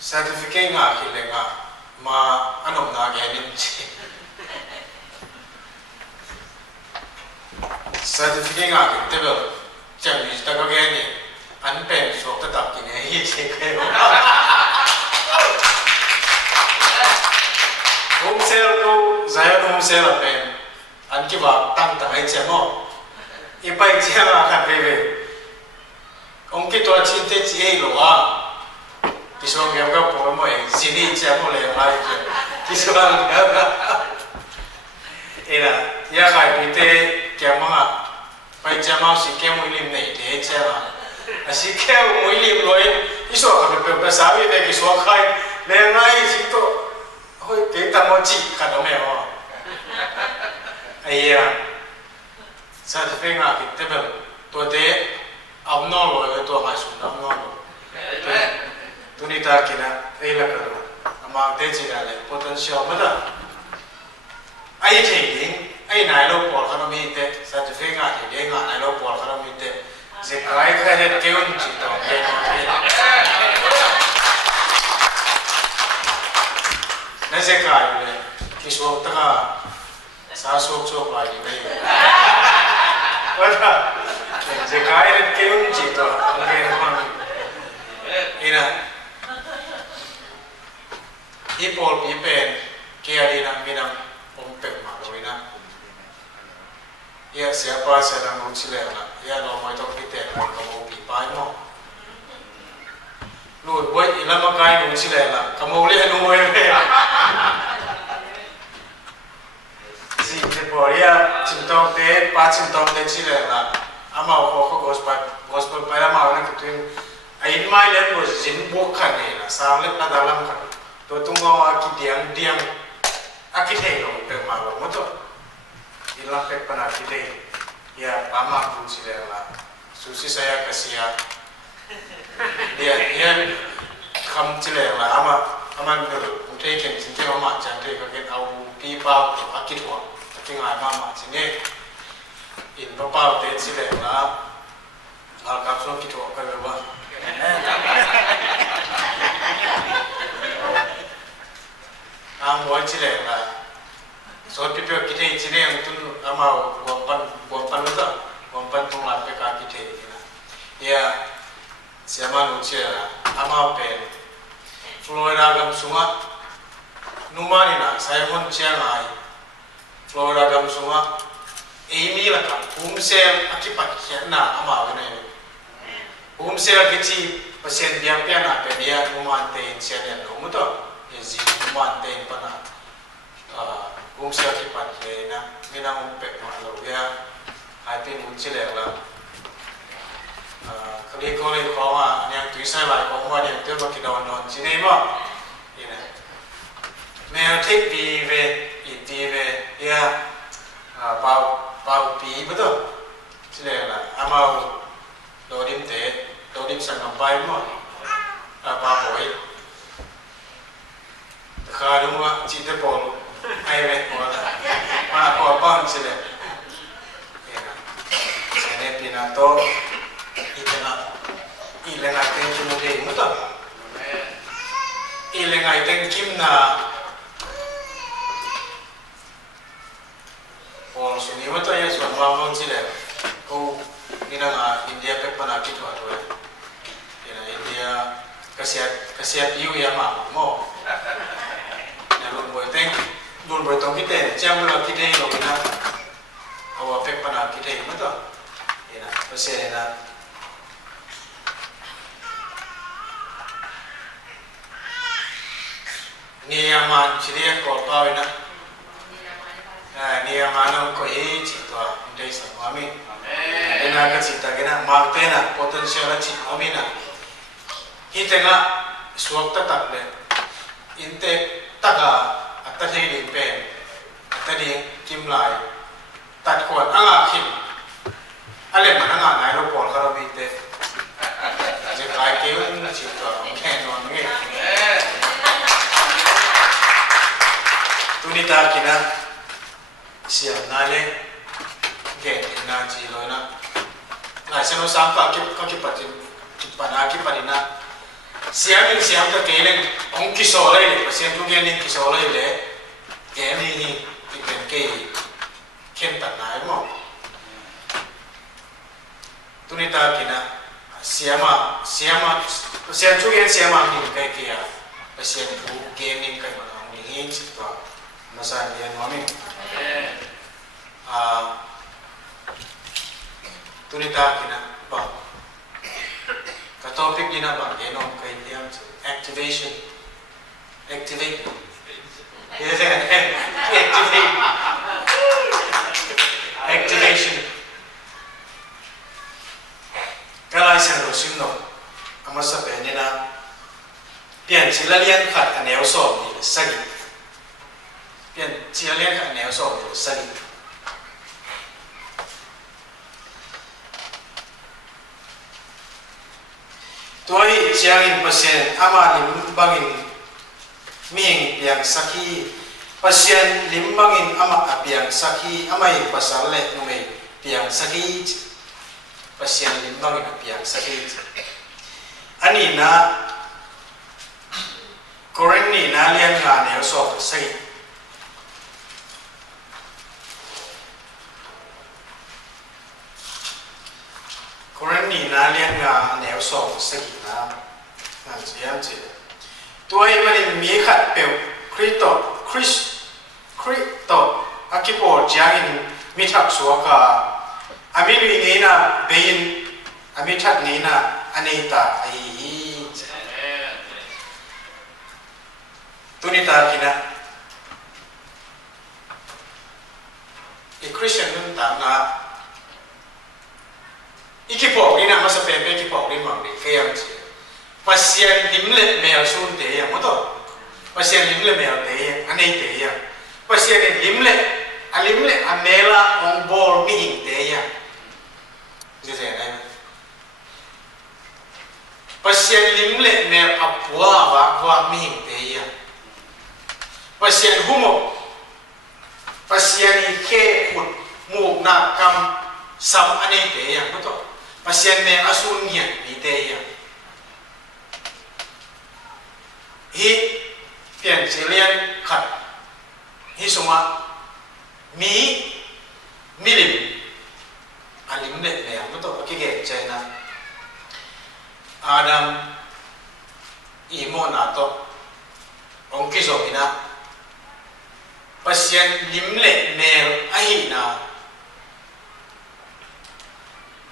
certificate nga hilenga ma anom na genin chi certificate nga tebel chami ta ka geni an pen so ta tap ki ne hi che ke home sale ko zaya home sale pen an ki ba tang ta ai che mo i pai che ma ka pe ve ông ki to chin te chi ei lo a ki so ngam ga po mo e sini che mo le mai ki so ngam ga era ya ka pi te kya ma pai che ma si ke mo lim nei te che ma a si ke mo lim lo e i so ka pe pe sa wi ve ki so khai le ngai si to hoi te ta mo chi ka do me mo ai ya sa te nga ki te be to te अब नौ लोग तो हमारे सुनना नौ लोग तो नहीं था कि ना ये लगा लो हमारे देश का ले पोटेंशियल मतलब आई थे आई नाइलो पॉल खाना भी थे सर्टिफिकेट आते ये ना नाइलो पॉल खाना भी थे जेकाई का है क्यों चिंता है न जेकाई ले किस वक्त का सासोक सोक वाली नहीं वरना जेकाई ने क्यों चिंता है इना ये पॉल भी पेन क्या दिना बिना उम्पे मारो इना ये siapa sedang ucile na ya lo mai to kite ko ko bi pai mo lu boy ila ma kai ucile la kamo le no mo e si te poria chintong te pa chintong te chile la ama ko gospel pa ama na kitun ai mai le ko jin bok khan ne na sang le na dalam khan to tungo aki diang aki thei lo pe ma lo mo to ilang pe pana ki thei ya pama ku chile la susi saya kasia dia kham chile la ama ndo thei ken chin ke ma chan thei ka ke au pi pa aki thwa ki ngai ma chin ne in pa pa te chile la al ka so ki thwa ka ba ang boy chile la so pipe ki thei chine ang tun ama gompan la gompan tung la pe ka ki thei ya siama nu che la ama pe Florida gam sunga numani na Simon chiang ai Florida gam sunga emi la ka umsel akipat na ama ne umsel ki chi pasien dia pe na pe dia numan te chen ya no mu to ezi numan te pa na umsel ki pat le na mina umpe ma lo ya hai pe mu chi le la kali ko le ko ma nya tu sai lai ko ma ne te ba ki don chi ne ma ina me take bi ve I ti ve ya bao pi betul sila lah amau dodim sang sampai mo apa boy kalau mau cinta pol ai ve mo ma ko apa sila sene pinato ilenga ten kim de betul ilenga ten kim na Pol suni betul ya suan bangun sila kau ina India pe pana kitu atu ina India kasiat iu ya ma mo na lun boy tong kita jam la kita lo ina awa pe pana kita betul ina pasti ina ni aman ciria ko pa ina ni amanam ko cita indai samami ena ka cita kena martena potensial cita amina hitena suakta takle inte taka atari di pen atari kimlai tatkon anga kim ale mananga nai lo pol karo bite je kai ke cita ken on nge tunita kina siap nale ke na ji lo na na seno sampa ki patin ki pana ki parina siam ta kelen ong ki so le pasien tu gen ki so le ke ni ti ken ke ken ta na mo tu ni ta kina siama pasien tu gen siama ni kai ke ya pasien tu gen ni kai ma ni hin chi ta masa ni no mi tu ni ta kina ba ka topic dina ba genom kai tiam activate yes activation kalai san ro sim no amasa pe ni na pian chi la lian khat aneu so ni sagi pian chi la lian khat aneu so ni sagi tuai chiangin pasien ama lim bangin ming piang sakhi pasien lim bangin ama apiang sakhi amai pasal le numei piang sakhi pasien lim bangin apiang sakhi ani na koren ni na lian nga ne so sai koren ni na lian nga ne so sai na nan chiam chi tuai manin mi khat pe krito akipo jangin mi thak suaka ami ni ngeina bein ami thak ngeina anita ai tunita kina Christian nun ta na ikipo ni na masa pepe ikipo ni mang ni kayang chi pasien limle mel sun te ya moto pasien limle mel te ya anei te ya pasien limle amela ong bol mi hing te ya je na pasien limle mel apwa wa mi hing te ya pasien humo pasien ke khut mu na kam sam anei te ya moto pasien me asun hian ni te ya hi pian chilian khat hi suma milim alim le le moto ke ge china adam imo na to ong ki so ina pasien limle mel ai na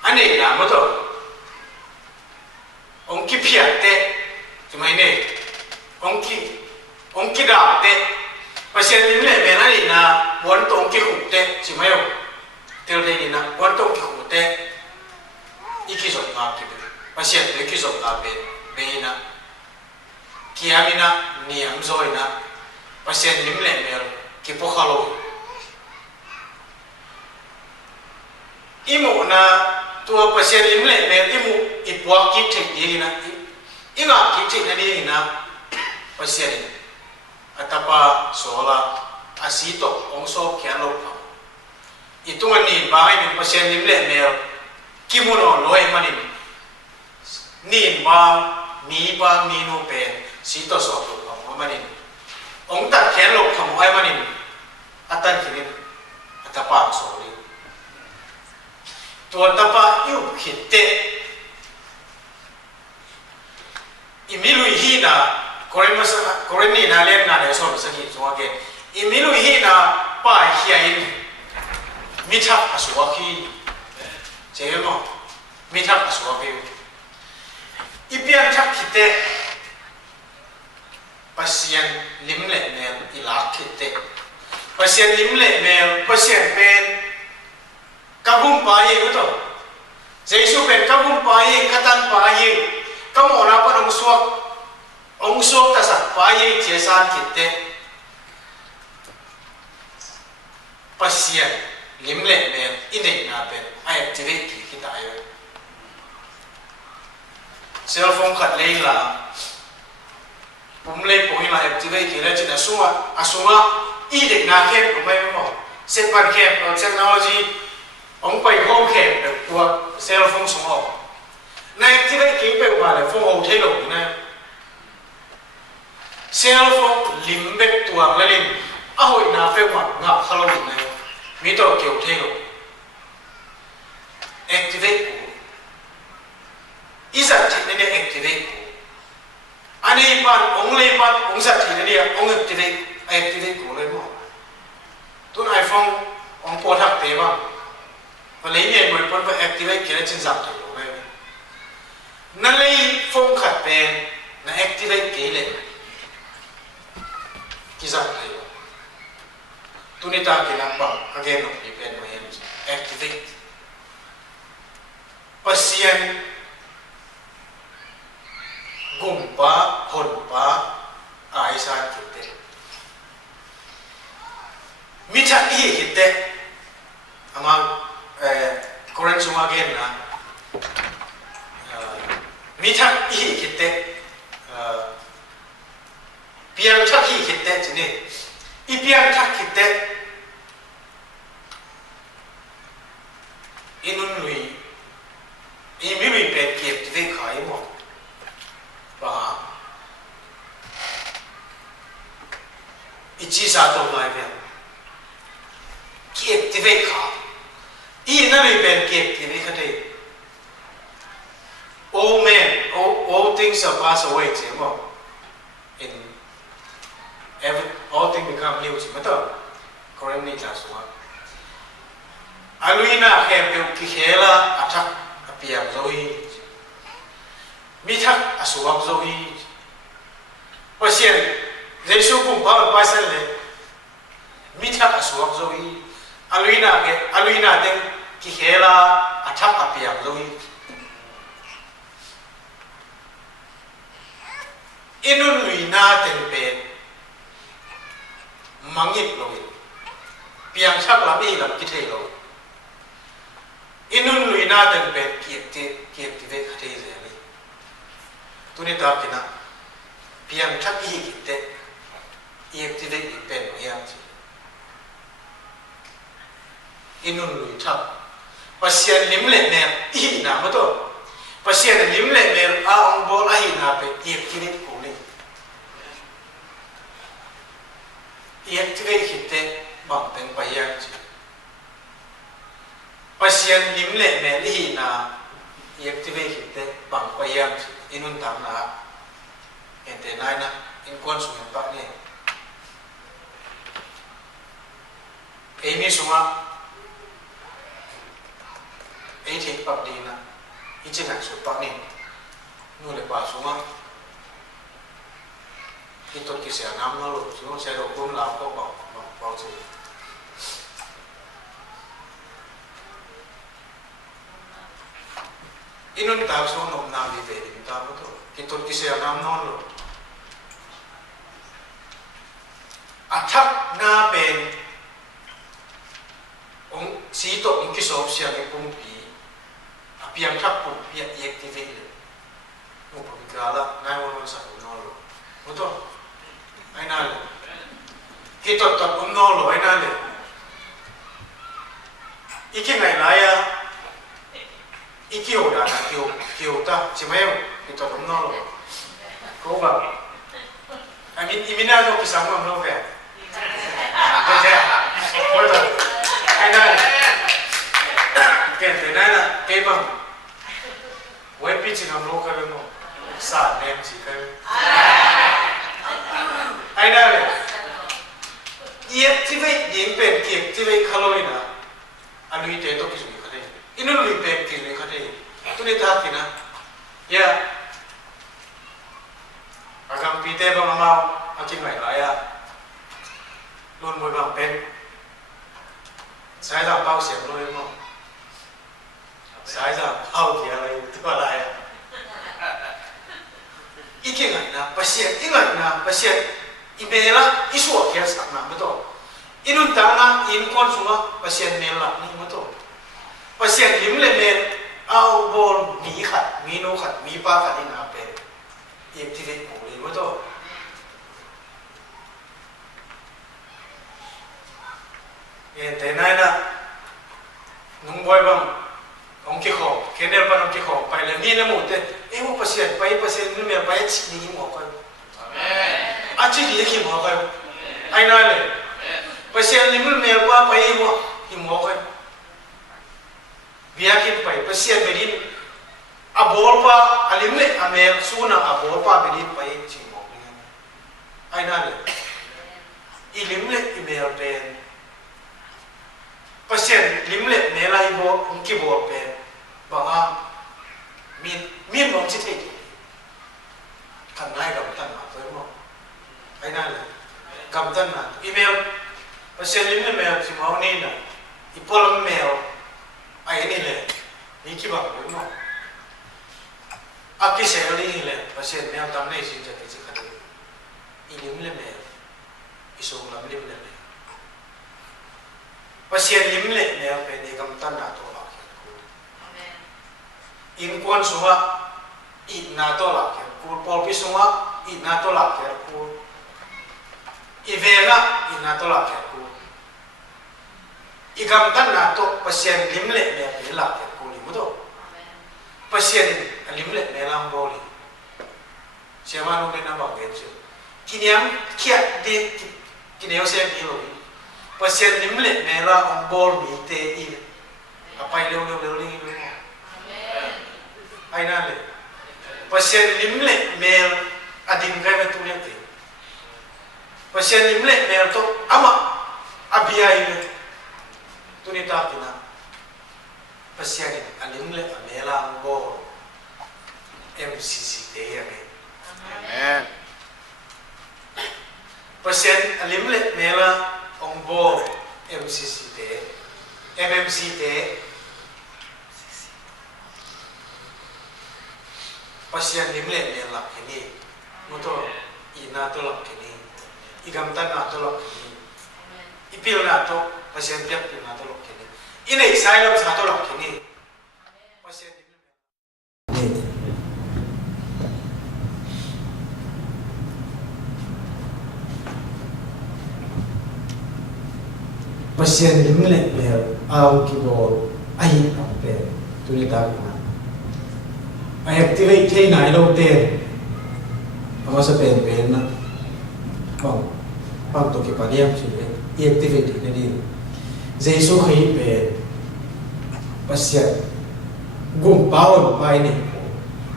ane na moto ong ki phia te chumai ne ong ki da te pasien limle mel ai na won tong ki khu te chumai yo tel de ni na won tong ki khu te iki so na ki pasien de ki so na be na kiamina niam zoi na pasien limle mel ki pokhalo imu na tua pasien limle mel imu ipwa ki thik ni na inga ki thik ni na pasien atapa sola asito ongso kyalo itungan ni bahay ni pasien limle mel kimuno loy manin ni ba ni no pen sito so manin ong ta kyalo kham ai manin atan kinin atapa sori to tapa yu khitte imilui hina koreni na len na le so sagi so again imilui hina pa hiain mithak aswa khi chemo mithak aswa ki ipian thak khitte pasien limle mel ilak khitte pasien limle mel pasien pen kabum pa ye to jesu pen kabum pa ye katan pa ye kamona pa ong suak ta sa pa ye chesan khitte pasien limle mel inei na pen ai activate ki kita yo cell phone khat leila pumlei poin la activate ki la china asuma i de na khem ko mai mo set ban khem technology ong pai home khem de tua cell phone so ho na activate ki pe wa le phone ho thei lo na cell phone lim bek tuang lalin a hoi na pe ma nga khalo ni ne mi to keu the lo activate ko isa thi ne activate ko ani pan ong sa thi ne ong activate ko le mo tun iPhone ong po thak te ba và lấy nhẹ mới phân phải activate cái trên giảm thử đồ này nó lấy phone khát bền nó activate cái này cái giảm thử tu ni ta cái nào bằng again nó bị bền mà activate pasien gum pa hồn pa ai sa kite mi cha i kite ama Korean sung again na mi thak hi kite piang thak hi kite chini i piang thak kite inun lui i mi lui pe kiep te khai mo ba i chi sa to mai ve kiep te khai I na lui ben kiep ti ni khate all things are pass away che mo in all things become new che mato Korean ni ta suwa aluina he pe ki khela athak apiam zoi mi thak asuwak zoi pasien jesu kum pa san le mi thak asuwak zoi aluina ten ki khela athak apiam zoi inun luina ten pe mangit loi piang chak la bi lam ki thei lo inun luina ten pe kiep ti ve khate je ni tuni ta kina piang chak hi ki te iep ti ve ki pen no ya chi inun lui thak pasien lim le ne hi na ma to pasien lim le ne a ong bol a hi na pe iep ti ve ko ni iep ti ve ki te bang teng pa yang chi pasien lim le ne hi na iep ti ve ki te bang pa yang chi inun tam na ente nai na in kon su pa ni Amy sunga ấy thì bậc đi na ít trên hàng số bậc này nuôi để bà sunga khi tôi kia sẽ nắm nó luôn chúng sẽ đổ cuốn lão có bảo gì inun ta số nộp nào đi về chúng ta có thôi khi tôi kia sẽ nắm nó luôn attack na ben ông sĩ tổ ông kia số sẽ cái công ty piang thak pun piang activate le mo pagkala na mo sa unolo mo to ay na le kito tot unolo ay na le iki ngai laya iki oda na kyo ta chimayo kito unolo ko ba imina no kisang mo no be ko to ay na le kente na na ke bang Web pitch ngam lo kar mo sa nem chi kar ai na le activate ding pen ki activate khaloi na anui te to ki su khate inun lui pen ki le khate tu ne ta ki na ya agam pi te ba mau akin mai la ya luôn moi bang pen sai da pau xian loi mo sai ra bao thì là tôi lại ý kiến này là pasien ý này là pasien email là ý số kia sẵn là mới thôi inun ta na in con số pasien mail là ni mới thôi pasien lim le mail ao bol mi khát mi no khát mi pa khát in ape yep thì đấy cũng đi mới thôi hiện tại này là nung boy bang ông kia khổ, cái này bạn ông kia khổ, phải là ni là một thế, em một pasien, phải pasien ni mà phải chỉ đi một con. Amen. aci dia kim apa? Aina le. Pasien limul melpa pai mo kim apa? Biakin pai pasien bedin abol pa alimle amel suna abol pa bedin pai cimo. Aina le. Ilimle email pen. Pasien limle mela ibo keyboard pen. Banga min mong cite. Kan nai gam tan ma toi mo. Aina le. Gam tan na email pasien limle mail cimo ni na. Ipol mail ai ni le. Ni ki ba mo. Aki seli le pasien mail tam nei sin jati cikade. Ilimle mail isong lam lim le pasien lim le ne pe ni gam tan na to la ko amen in kon suwa I na to la ko pol pi suwa I na to la ko I vela I na to la ko I gam tan na to pasien lim le ne pe la ko li mo to amen pasien lim le ne lam bo li siapa nu na ba ge chu kiniam kia de Kini saya bilang, pasien nimle mela ombol mite I, apa yang leu ni? Aina le, pasien nimle mel adim kaya betul ni. Pasien nimle mel tu ama abiai le, tu ni tak kena. Pasien nimle mela ombol MCC dia ni. Amen. Pasien limle mela ombol MCC te MMC te pasien limle mela kini moto ina to lak kini igam tan na to lak kini ipil na to pasien piak pil na to lak kini ina isailam sa to lak kini pasien pasien limle mel au keyboard ai ape tuni ta na I activate thei nai lo te ama sa pen na pang to ke padiam chi I activate ne di jesu khai pe pasien gum power pai ni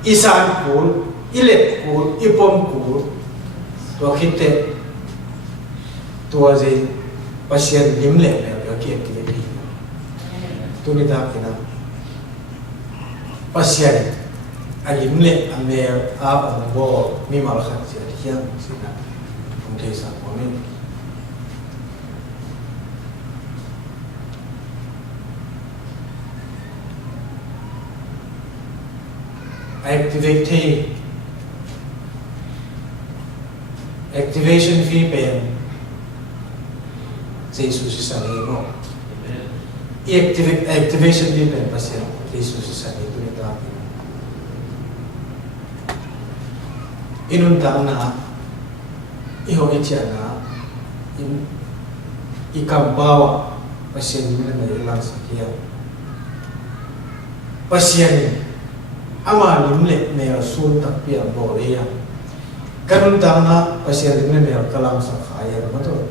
isan kul ilet kul ipom kul to khite to je pasien limle mel ki activity tu ni tak kena pasien alimle amel a bo mi mal khat sia hiam sina umthei sa komen activation fee pen Jesus is sa mo. Activation din pen pasien Jesus is sa ito ni ta. Inunta na iho itia na ikabawa pasien din na ilang sakya. Pasien ama limle me asul takpia boria. Kanun ta na pasien din me kalam sa khaya mo to.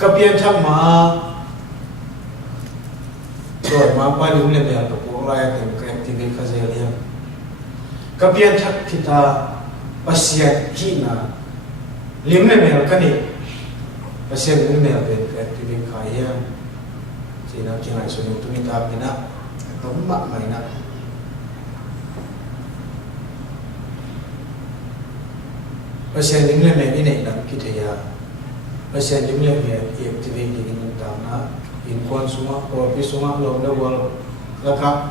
Kapian sama rồi mà ba điểm lên để tập bộ lại thì cái activate cái gì liền kapian thắc kita pasien kina lim lên để cái này pasien lim lên để cái activate cái gì thì nó chỉ là số lượng tụi ta bị nát tóm mặt mày nát pasien lim lên để này là cái gì à pasien lim lên để activate cái này ta na in kon suma or pi suma lom na wal lakha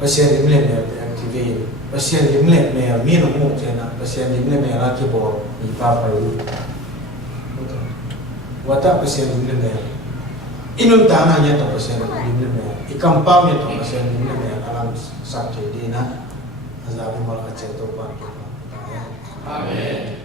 pasien limle me activate pasien limle me mi no mo chena pasien limle me la ki bo ni pa pa yu wata pasien limle me inun ta na nya to pasien limle me ikam pa me to pasien limle me alam sa che dina azabi mal ka che to pa amen.